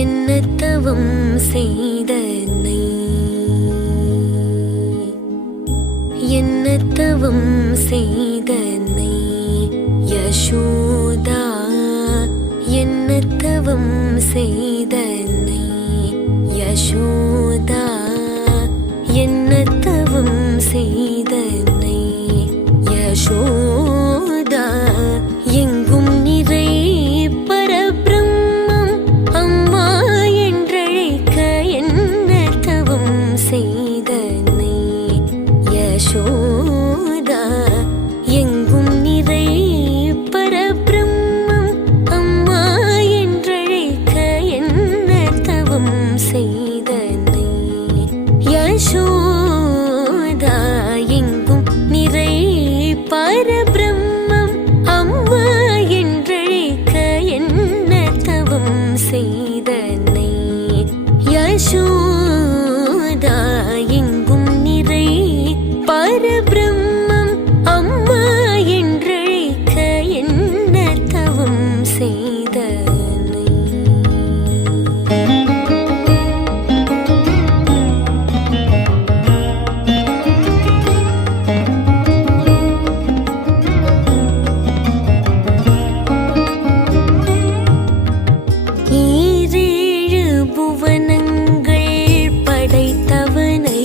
என்ன தவம் செய்தனை, என்ன தவம் செய்தனை யசோதா, என்ன தவம் செய்தனை யசோதா, என்ன தவம் செய்தனை யசோதா. எங்கும் நிறை பரபிரம்மம் அம்மா என்றழைக்க என்ன தவம் செய்தனை யசோதா. எங்கும் நிறை பரபிரம்மம் அம்மா என்றழைக்க என்ன தவம் செய்தனை யசோதா. எங்கும் நிறை பரபிரம்மம் அம்மா என்றழைக்க என்ன தவம் செய்தனை யசோதா. எங்கும் நிறை பரபிரம்மம் அம்மா என்றழைக்க என்ன தவம் செய்தனை. ஈரேழு புவனங்கள் படைத்தவனை,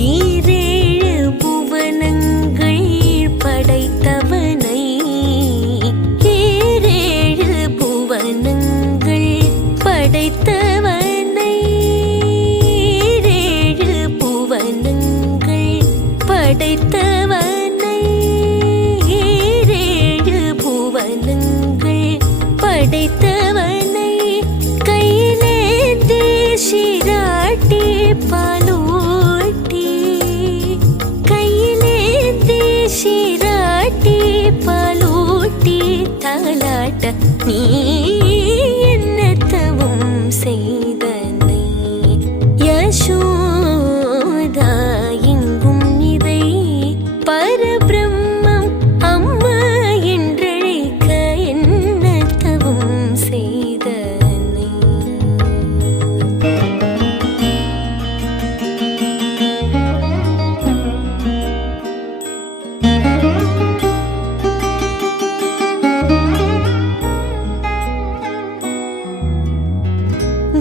ஈரேழு புவனங்கள் படைத்தவனை, ஈரேழு புவனங்கள் படைத்தவனை, ஈரேழு புவனங்கள் படைத்தவனை, ஈரேழு புவனங்கள் படைத்தவனை, கையிலேந்தி சீராட்டி பாலூட்டி, கையிலேந்தி சீராட்டி பாலூட்டி தாலாட்ட நீ என்ன தவம் செய்தனை யசோதா. எங்கும் நிறை பரபிரம்மம் அம்மா என்றழைக்க என்ன தவம் செய்தனை.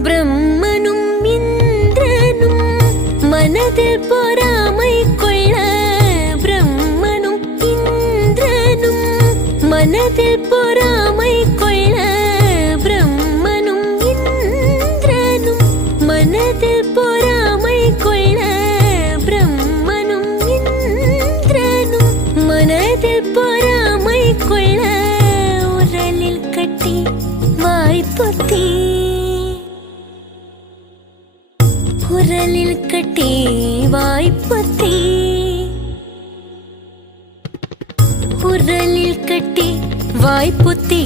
பிரம்மனும் இந்திரனும் மனதில் பொறாமை கொள்ள, பிரம்மனும் இந்திரனும் மனதில் பொறாமை கொள்ள, பிரம்மனும் இந்திரனும் மனதில் பொறாமை கொள்ள, பிரம்மனும் இந்திரனும் மனதில் பொறாமை கொள்ள, உரலில் கட்டி வாய்ப்பொத்தி, உரலில் கட்டி வாய்ப்பொத்தி, உரலில் கட்டி வாய்ப்பொத்தி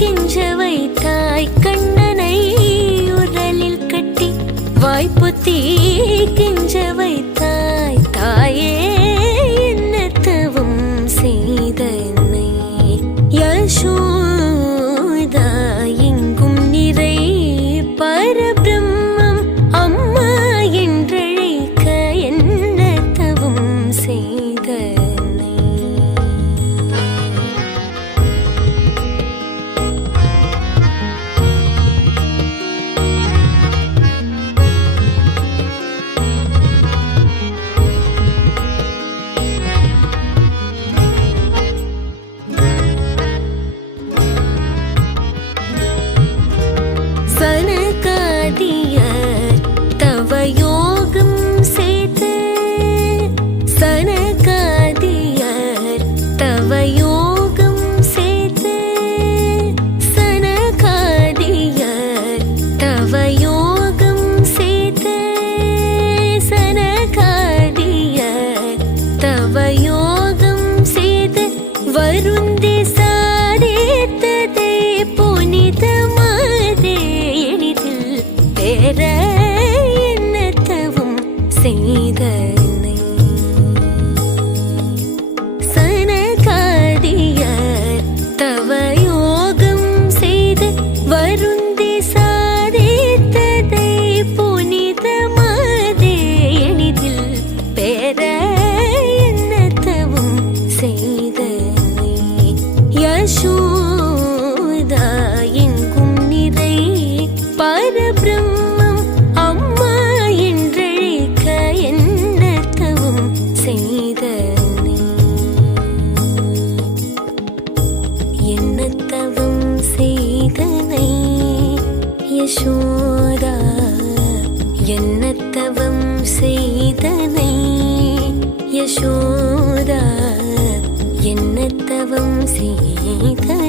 கெஞ்ச வைத்தாய் கண்ணனை, உரலில் கட்டி வாய்ப்பொத்தி கெஞ்ச வைத்தாய் தாயே என்ன தவம் செய்தனை யசோதா. எங்கும் நிறை பரபிரம்மம் அம்மா என்றழைக்க என்ன தவம் செய்தனை. சனகாதியர் தவயோகம் செய்து, சனகாதியர் தவயோகம் செய்து, சனகாதியர் தவயோகம் செய்து, சனகாதியர் தவயோகம் செய்து வருந்தி சாதித்ததே புனிதமாதே எளிதில் பெற என்ன தவம் செய்தனை. சனகாதியர் தவயோகம் செய்து வருந்தி யசோதா என்ன தவம் செய்தனை யசோதா என்ன தவம் செய்தனை